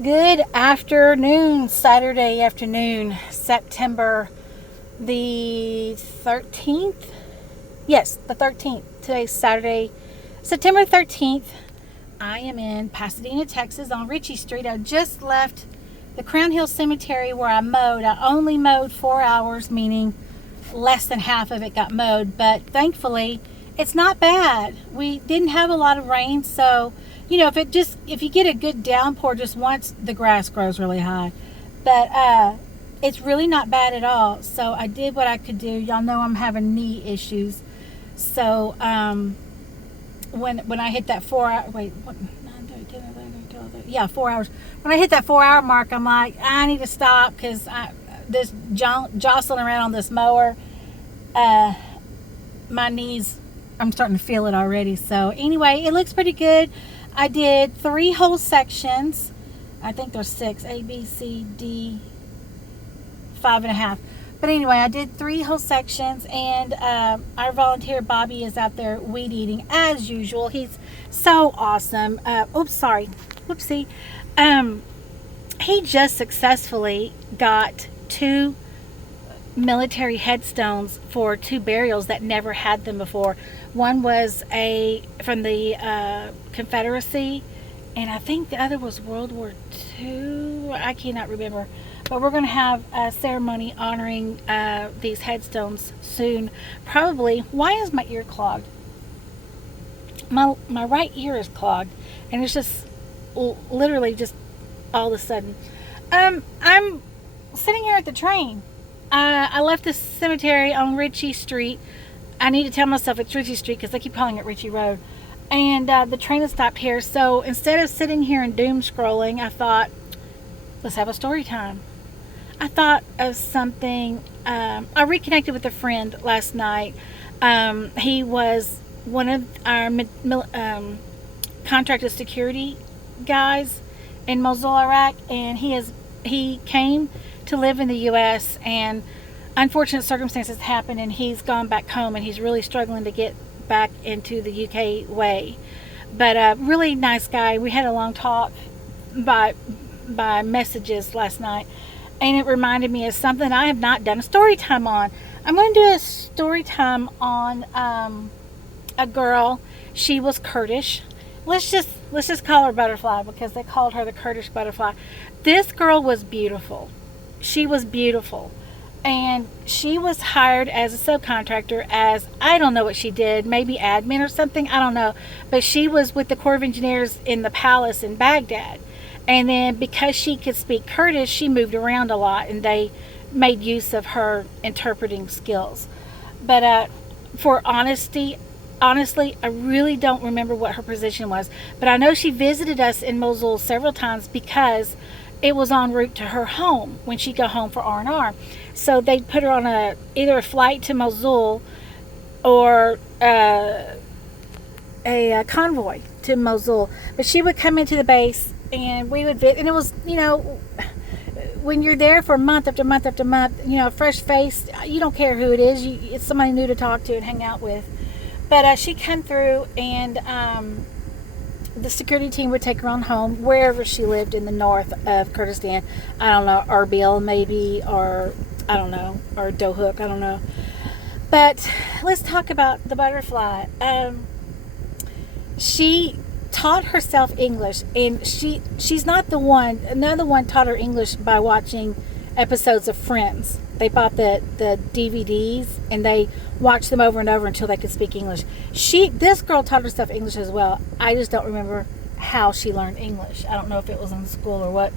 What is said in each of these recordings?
Good afternoon, Saturday afternoon, September the 13th. Yes, the 13th. Today's Saturday, September 13th. I am in Pasadena, Texas on Ritchie Street. I just left the Crown Hill Cemetery where I mowed. I only mowed 4 hours, meaning less than half of it got mowed, but thankfully it's not bad. We didn't have a lot of rain, so if you get a good downpour just once, the grass grows really high. But it's really not bad at all. So I did what I could do. Y'all know I'm having knee issues. So when I hit that 4 hour, wait, what, 9, 30, 10, 11, 12, 13, yeah, 4 hours. When I hit that 4 hour mark, I'm like, I need to stop because this jostling around on this mower, my knees, I'm starting to feel it already. So anyway, it looks pretty good. I did 3 whole sections. I think there's 6, A, B, C, D, 5.5. But anyway, I did 3 whole sections, and our volunteer Bobby is out there weed eating as usual. He's so awesome. Whoopsie. He just successfully got 2 military headstones for 2 burials that never had them before. One was from the Confederacy, and I think the other was World War II. I cannot remember. But we're going to have a ceremony honoring these headstones soon. Probably. Why is my ear clogged? My right ear is clogged, and it's just literally just all of a sudden. I'm sitting here at the train. I left the cemetery on Ritchie Street. I need to tell myself it's Ritchie Street because I keep calling it Ritchie Road. And the train has stopped here. So instead of sitting here and doom scrolling, I thought, let's have a story time. I thought of something. I reconnected with a friend last night. He was one of our contracted security guys in Mosul, Iraq, and he came to live in the U.S. and unfortunate circumstances happened, and he's gone back home, and he's really struggling to get back into the UK way. But really nice guy. We had a long talk by messages last night, and it reminded me of something I have not done a story time on. I'm going to do a story time on a girl. She was Kurdish. Let's just call her Butterfly because they called her the Kurdish Butterfly. This girl was beautiful. She was beautiful. And she was hired as a subcontractor as, I don't know what she did, maybe admin or something, I don't know. But she was with the Corps of Engineers in the palace in Baghdad. And then because she could speak Kurdish, she moved around a lot, and they made use of her interpreting skills. But for honestly, I really don't remember what her position was. But I know she visited us in Mosul several times because it was en route to her home when she'd go home for R&R. So they'd put her on either a flight to Mosul or a convoy to Mosul. But she would come into the base, and we would visit. And it was, when you're there for month after month after month, fresh face, you don't care who it is. It's somebody new to talk to and hang out with. But she came through, and the security team would take her on home wherever she lived in the north of Kurdistan. I don't know, Erbil maybe, or I don't know, or Dohuk, I don't know. But let's talk about the Butterfly. She taught herself English, and she's not the one. Another one taught her English by watching episodes of Friends. They bought the DVDs, and they watched them over and over until they could speak English. This girl taught herself English as well. I just don't remember how she learned English. I don't know if it was in school or what.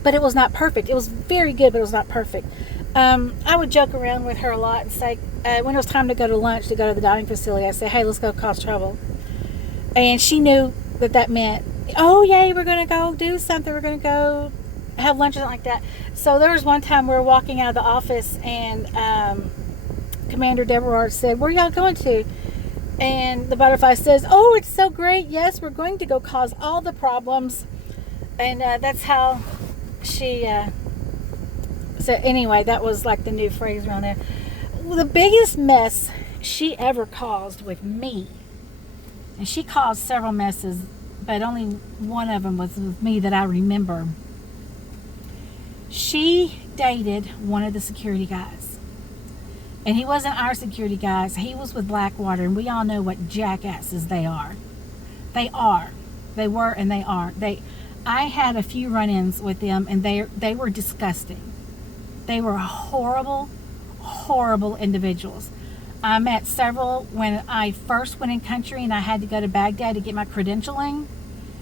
But it was not perfect. It was very good, but it was not perfect. I would joke around with her a lot and say, when it was time to go to lunch, to go to the dining facility, I'd say, hey, let's go cause trouble. And she knew that meant, oh, yay, we're going to go do something. We're going to go have lunch or something like that. So there was one time we were walking out of the office, and Commander Deborah said, where are y'all going to? And the Butterfly says, oh, it's so great. Yes, we're going to go cause all the problems. And that's how she... So anyway, that was like the new phrase around there. The biggest mess she ever caused with me, and she caused several messes but only one of them was with me that I remember. She dated one of the security guys. And he wasn't our security guys. He was with Blackwater, and we all know what jackasses they are. They are. They were and they are. I had a few run-ins with them, and they were disgusting. They were horrible, horrible individuals. I met several when I first went in country and I had to go to Baghdad to get my credentialing.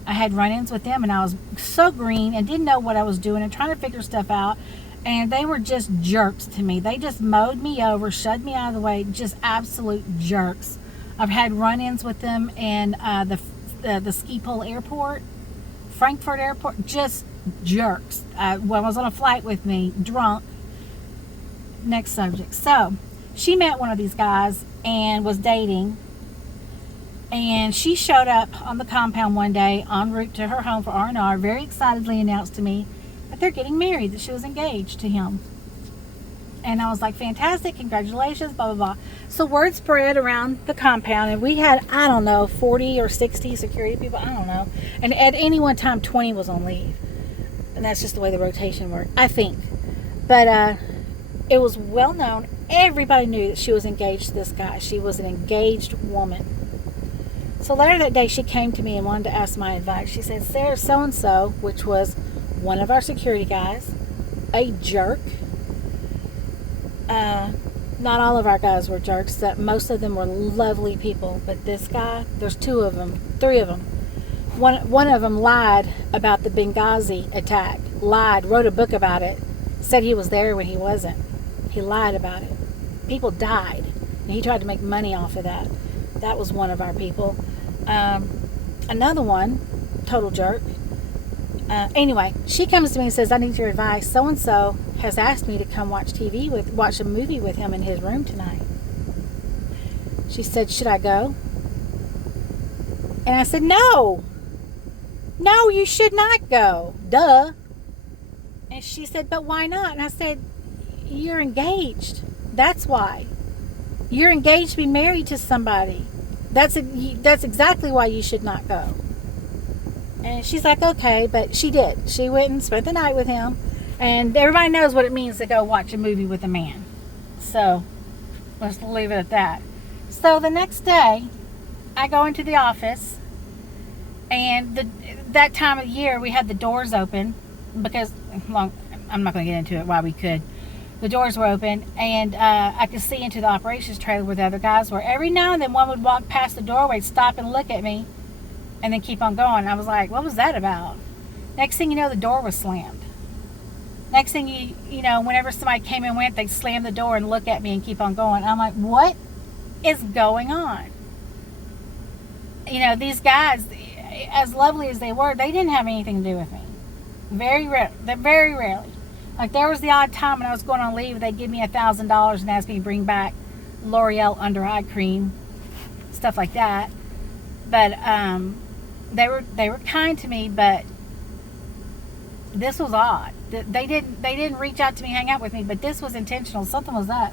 I had run-ins with them, and I was so green and didn't know what I was doing and trying to figure stuff out. And they were just jerks to me. They just mowed me over, shoved me out of the way, just absolute jerks. I've had run-ins with them in the Schiphol airport, Frankfurt airport, just jerks. One was on a flight with me, drunk. Next subject. So, she met one of these guys and was dating. And she showed up on the compound one day en route to her home for R&R, very excitedly announced to me that they're getting married, that she was engaged to him. And I was like, fantastic, congratulations, blah, blah, blah. So word spread around the compound, and we had, I don't know, 40 or 60 security people, I don't know. And at any one time, 20 was on leave. And that's just the way the rotation worked, I think. But it was well known. Everybody knew that she was engaged to this guy. She was an engaged woman. So later that day, she came to me and wanted to ask my advice. She said, Sarah so-and-so, which was one of our security guys, a jerk. Not all of our guys were jerks. Most of them were lovely people. But this guy, there's three of them. One of them lied about the Benghazi attack. Wrote a book about it. Said he was there when he wasn't. He lied about it. People died. And he tried to make money off of that. That was one of our people. Another one, total jerk. Anyway, she comes to me and says, I need your advice. So-and-so has asked me to come watch a movie with him in his room tonight. She said, should I go? And I said, no, you should not go. Duh. And she said, but why not? And I said, you're engaged. That's why. You're engaged to be married to somebody. That's exactly why you should not go. And she's like, okay, but she did. She went and spent the night with him. And everybody knows what it means to go watch a movie with a man. So, let's leave it at that. So, the next day, I go into the office. And that time of year, we had the doors open. Because, I'm not going to get into it why we could. The doors were open. And I could see into the operations trailer where the other guys were. Every now and then, one would walk past the doorway, stop and look at me. And then keep on going. I was like, what was that about? Next thing you know, the door was slammed. Next thing you know, whenever somebody came and went, they'd slam the door and look at me and keep on going. I'm like, what is going on? You know, these guys, as lovely as they were, they didn't have anything to do with me. Very rarely. Like, there was the odd time when I was going on leave, they'd give me $1,000 and ask me to bring back L'Oreal under eye cream, stuff like that. But they were kind to me, but this was odd. They didn't reach out to me, hang out with me, but this was intentional. Something was up.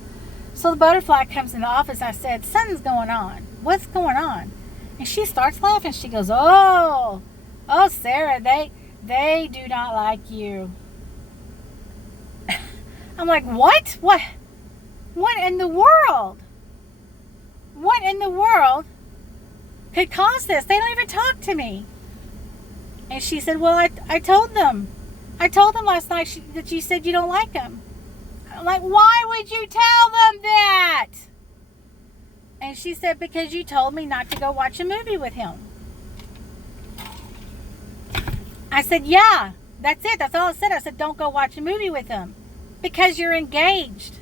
So the butterfly comes in the office. I said, something's going on. What's going on? And she starts laughing. She goes, oh, Sarah, they do not like you. I'm like, what? What in the world? What in the world could cause this? They don't even talk to me. And she said, well, I told them last night that you said you don't like them. I'm like, why would you tell them that? And she said, because you told me not to go watch a movie with him. I said, yeah, that's it. That's all I said. I said, don't go watch a movie with him. Because you're engaged.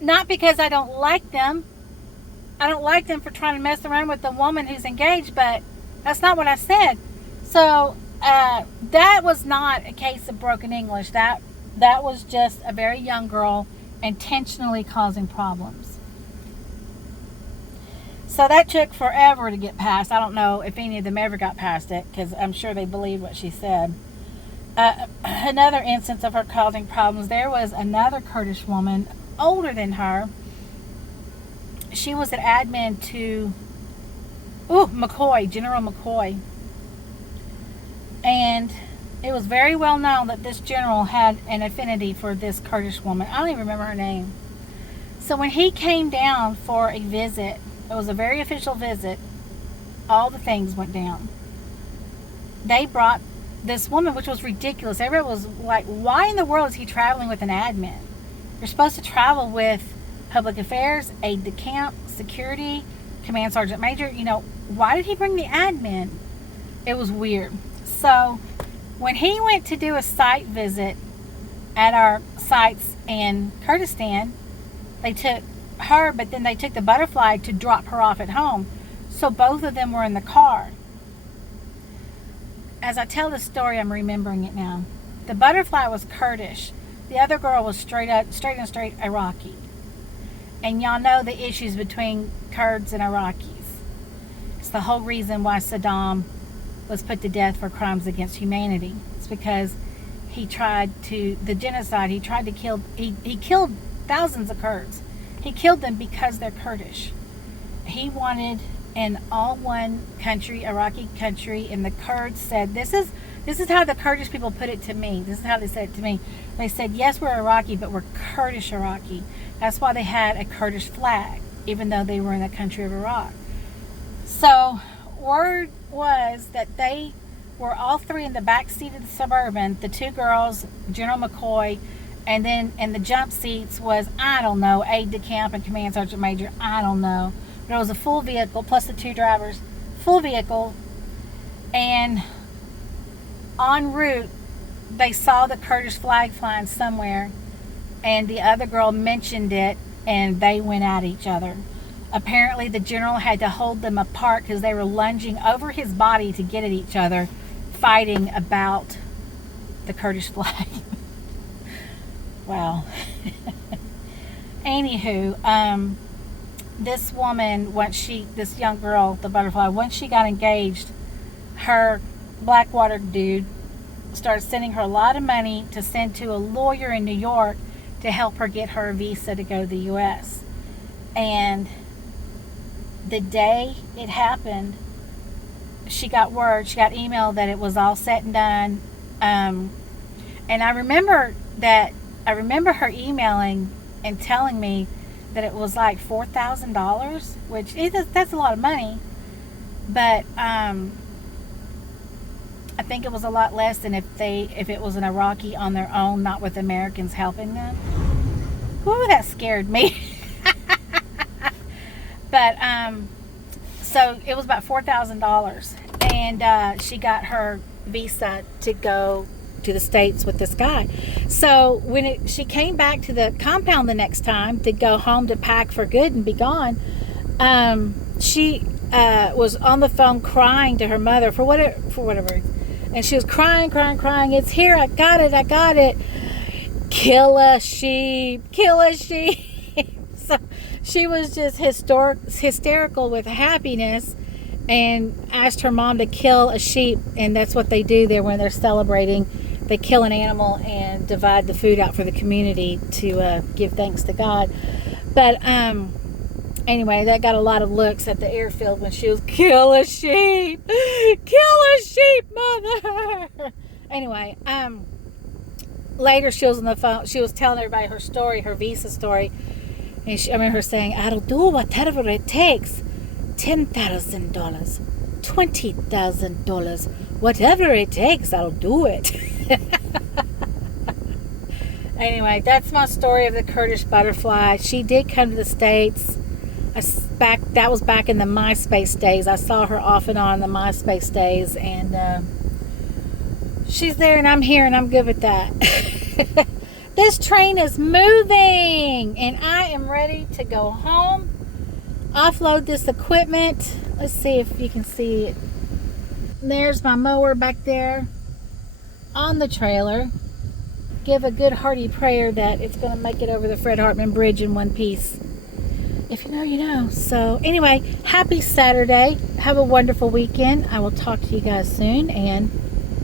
Not because I don't like them. I don't like them for trying to mess around with the woman who's engaged, but that's not what I said. So, that was not a case of broken English. That was just a very young girl intentionally causing problems. So that took forever to get past. I don't know if any of them ever got past it, because I'm sure they believed what she said. Another instance of her causing problems, there was another Kurdish woman, older than her. She was an admin to General McCoy. And it was very well known that this general had an affinity for this Kurdish woman. I don't even remember her name. So when he came down for a visit, it was a very official visit, all the things went down. They brought this woman, which was ridiculous. Everyone was like, why in the world is he traveling with an admin? You're supposed to travel with public affairs, aide de camp, security, command sergeant major. You know, why did he bring the admin? It was weird. So when he went to do a site visit at our sites in Kurdistan, they took her, but then they took the butterfly to drop her off at home. So both of them were in the car. As I tell this story, I'm remembering it now. The butterfly was Kurdish. The other girl was straight and straight Iraqi. And y'all know the issues between Kurds and Iraqis. It's the whole reason why Saddam was put to death for crimes against humanity. It's because he tried to, the genocide, he tried to kill, he killed thousands of Kurds. He killed them because they're Kurdish. He wanted an all one country, Iraqi country, and the Kurds said, this is how the Kurdish people put it to me. This is how they said it to me. They said, yes, we're Iraqi, but we're Kurdish Iraqi. That's why they had a Kurdish flag, even though they were in the country of Iraq. So word was that they were all three in the back seat of the Suburban, the two girls, General McCoy, and then in the jump seats was, I don't know, aide de camp and command sergeant major, I don't know. But it was a full vehicle, plus the two drivers, full vehicle. And en route, they saw the Kurdish flag flying somewhere, and the other girl mentioned it, and they went at each other. Apparently, the general had to hold them apart because they were lunging over his body to get at each other, fighting about the Kurdish flag. Wow. Anywho, this woman, this young girl, the butterfly, once she got engaged, her Blackwater dude started sending her a lot of money to send to a lawyer in New York to help her get her visa to go to the U.S. And the day it happened, she got email that it was all set and done. And I remember her emailing and telling me that it was like $4,000, which that's a lot of money. But I think it was a lot less than if it was an Iraqi on their own, not with Americans helping them. Ooh, that scared me. But so it was about $4,000, and she got her visa to go to the States with this guy. So when she came back to the compound the next time to go home to pack for good and be gone, she was on the phone crying to her mother for whatever, and she was crying. It's here, I got it. Kill a sheep. So she was just hysterical with happiness, and asked her mom to kill a sheep, and that's what they do there when they're celebrating. They kill an animal and divide the food out for the community to give thanks to God. But anyway, that got a lot of looks at the airfield when she was, kill a sheep, mother. Anyway, later she was on the phone. She was telling everybody her story, her visa story. And I remember her saying, I'll do whatever it takes. $10,000, $20,000, whatever it takes, I'll do it. Anyway, that's my story of the Kurdish butterfly. She did come to the States. That was back in the MySpace days. I saw her off and on in the MySpace days, and she's there, and I'm here, and I'm good with that. This train is moving, and I am ready to go home, offload this equipment. Let's see if you can see it. There's my mower back there on the trailer. Give a good hearty prayer that it's going to make it over the Fred Hartman Bridge in one piece. If you know, you know. So anyway, happy Saturday. Have a wonderful weekend. I will talk to you guys soon, and